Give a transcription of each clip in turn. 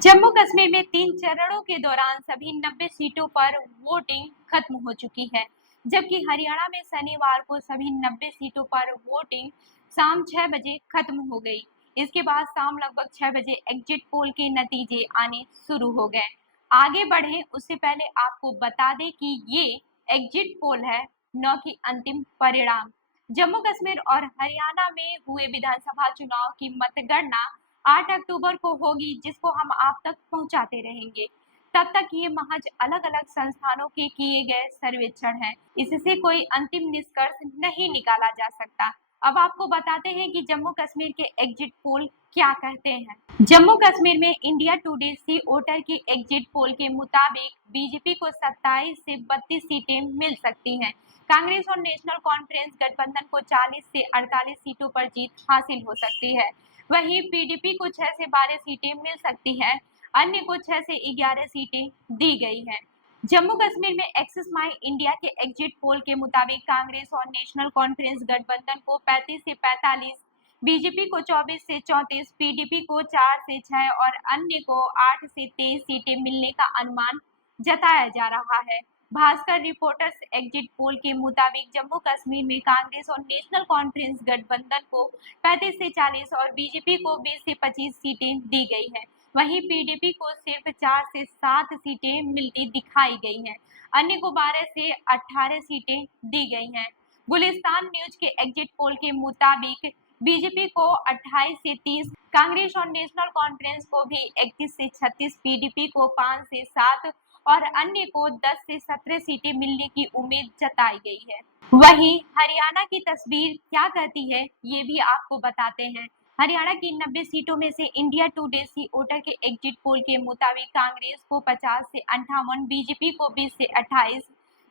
जम्मू कश्मीर में 3 चरणों के दौरान सभी 90 सीटों पर वोटिंग खत्म हो चुकी है, जबकि हरियाणा में शनिवार को सभी 90 सीटों पर वोटिंग शाम 6 बजे खत्म हो गई। इसके बाद शाम लगभग 6 बजे एग्जिट पोल के नतीजे आने शुरू हो गए। आगे बढ़े उससे पहले आपको बता दें कि ये एग्जिट पोल है, न कि अंतिम परिणाम। जम्मू कश्मीर और हरियाणा में हुए विधानसभा चुनाव की मतगणना 8 अक्टूबर को होगी, जिसको हम आप तक पहुंचाते रहेंगे। तब तक ये महज अलग-अलग संस्थानों के किए गए सर्वेक्षण हैं। इससे कोई अंतिम निष्कर्ष नहीं निकाला जा सकता। अब आपको बताते हैं कि जम्मू कश्मीर के एग्जिट पोल क्या कहते हैं। जम्मू कश्मीर में इंडिया टुडे सी वोटर की एग्जिट पोल के मुताबिक बीजेपी को 27 से 32 सीटें मिल सकती हैं। कांग्रेस और नेशनल कॉन्फ्रेंस गठबंधन को 40 से 48 सीटों पर जीत हासिल हो सकती है। वहीं पीडीपी को 6 से 12 सीटें मिल सकती हैं, अन्य को 6 से 11 सीटें दी गई हैं। जम्मू कश्मीर में एक्सिस माई इंडिया के एग्जिट पोल के मुताबिक कांग्रेस और नेशनल कॉन्फ्रेंस गठबंधन को 35 से 45, बीजेपी को 24 से 34, पीडीपी को 4 से 6 और अन्य को 8 से 23 सीटें मिलने का अनुमान जताया जा रहा है। भास्कर रिपोर्टर्स एग्जिट पोल के मुताबिक जम्मू कश्मीर में कांग्रेस और नेशनल कॉन्फ्रेंस गठबंधन को 35 से 40 और बीजेपी को 20 से 25 सीटें दी गई हैं। वहीं पीडीपी को सिर्फ 4 से 7 सीटें मिलती दिखाई गई हैं, अन्य को 12 से 18 सीटें दी गई हैं। गुलिस्तान न्यूज के एग्जिट पोल के मुताबिक बीजेपी को 28 से 30, कांग्रेस और नेशनल कॉन्फ्रेंस को भी 31 से 36, पीडीपी को 5 से 7 और अन्य को 10 से 17 सीटें मिलने की उम्मीद जताई गई है। वहीं हरियाणा की तस्वीर क्या कहती है, ये भी आपको बताते हैं। हरियाणा की 90 सीटों में से इंडिया टुडे सी वोटर के एग्जिट पोल के मुताबिक कांग्रेस को 50 से 58, बीजेपी को 20 से 28,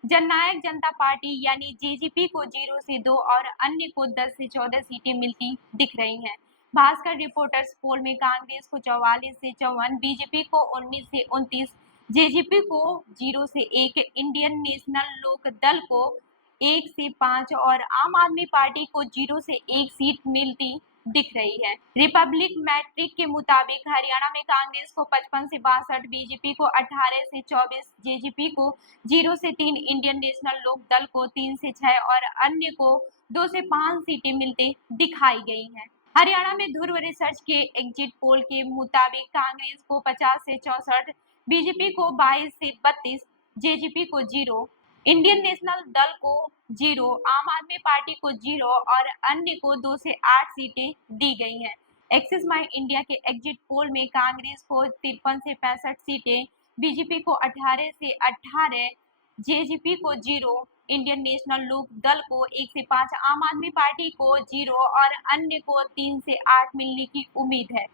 जननायक जनता पार्टी यानी जेजेपी को 0 से 2 और अन्य को 10 से 14 सीटें मिलती दिख रही हैं। भास्कर रिपोर्टर्स पोल में कांग्रेस को 44 से 54, बीजेपी को 19 से 29, जेजेपी को 0 से 1, इंडियन नेशनल लोक दल को 1 से 5 और आम आदमी पार्टी को 0 से 1 सीट मिलती दिख रही है। रिपब्लिक मैट्रिक के मुताबिक हरियाणा में कांग्रेस को 55 से 62, बीजेपी को 18 से 24, जेजेपी को 0 से 3, इंडियन नेशनल लोक दल को 3 से 6 और अन्य को 2 से 5 सीटें मिलते दिखाई गई हैं। हरियाणा में ध्रुव रिसर्च के एग्जिट पोल के मुताबिक कांग्रेस को 50 से 64, बीजेपी को 22 से 32, जेजेपी को 0, इंडियन नेशनल दल को 0, आम आदमी पार्टी को 0 और अन्य को 2 से 8 सीटें दी गई हैं। एक्सिस माई इंडिया के एग्जिट पोल में कांग्रेस को 53 से 65 सीटें, बीजेपी को 18 से 18, जेजेपी को 0, इंडियन नेशनल लोक दल को 1 से 5, आम आदमी पार्टी को 0 और अन्य को 3 से 8 मिलने की उम्मीद है।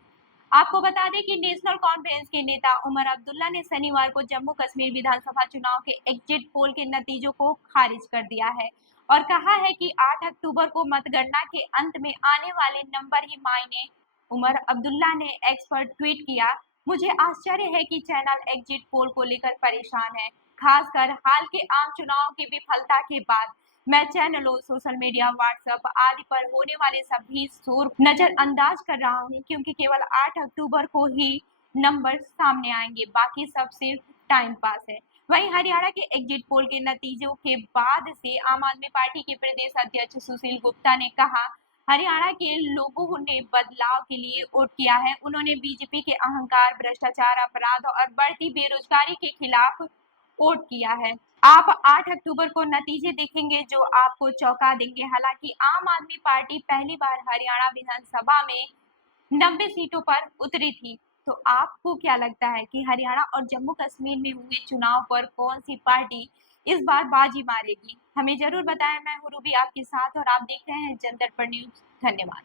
आपको बता दें कि नेशनल कॉन्फ्रेंस के नेता उमर अब्दुल्ला ने शनिवार को जम्मू कश्मीर विधानसभा चुनाव के एग्जिट पोल के नतीजों को खारिज कर दिया है और कहा है कि 8 अक्टूबर को मतगणना के अंत में आने वाले नंबर ही मायने। उमर अब्दुल्ला ने एक्स पर ट्वीट किया, मुझे आश्चर्य है कि चैनल एग्जिट पोल को लेकर परेशान है, खासकर हाल के आम चुनाव की विफलता के बाद। मैं चैनलों, सोशल मीडिया, व्हाट्सएप आदि पर होने वाले सभी शोर नजरअंदाज कर रहा हूं, क्योंकि केवल 8 अक्टूबर को ही नंबर सामने आएंगे, बाकी सब सिर्फ टाइम पास है। वहीं हरियाणा के एग्जिट पोल के नतीजों के बाद से आम आदमी पार्टी के प्रदेश अध्यक्ष सुशील गुप्ता ने कहा, हरियाणा के लोगों ने बदलाव के लिए वोट किया है। उन्होंने बीजेपी के अहंकार, भ्रष्टाचार, अपराध और बढ़ती बेरोजगारी के खिलाफ वोट किया है। आप 8 अक्टूबर को नतीजे देखेंगे जो आपको चौंका देंगे। हालांकि आम आदमी पार्टी पहली बार हरियाणा विधानसभा में 90 सीटों पर उतरी थी। तो आपको क्या लगता है कि हरियाणा और जम्मू कश्मीर में हुए चुनाव पर कौन सी पार्टी इस बार बाजी मारेगी? हमें जरूर बताएं। मैं हूं रूबी आपके साथ और आप देख रहे हैं जनदर्पण न्यूज। धन्यवाद।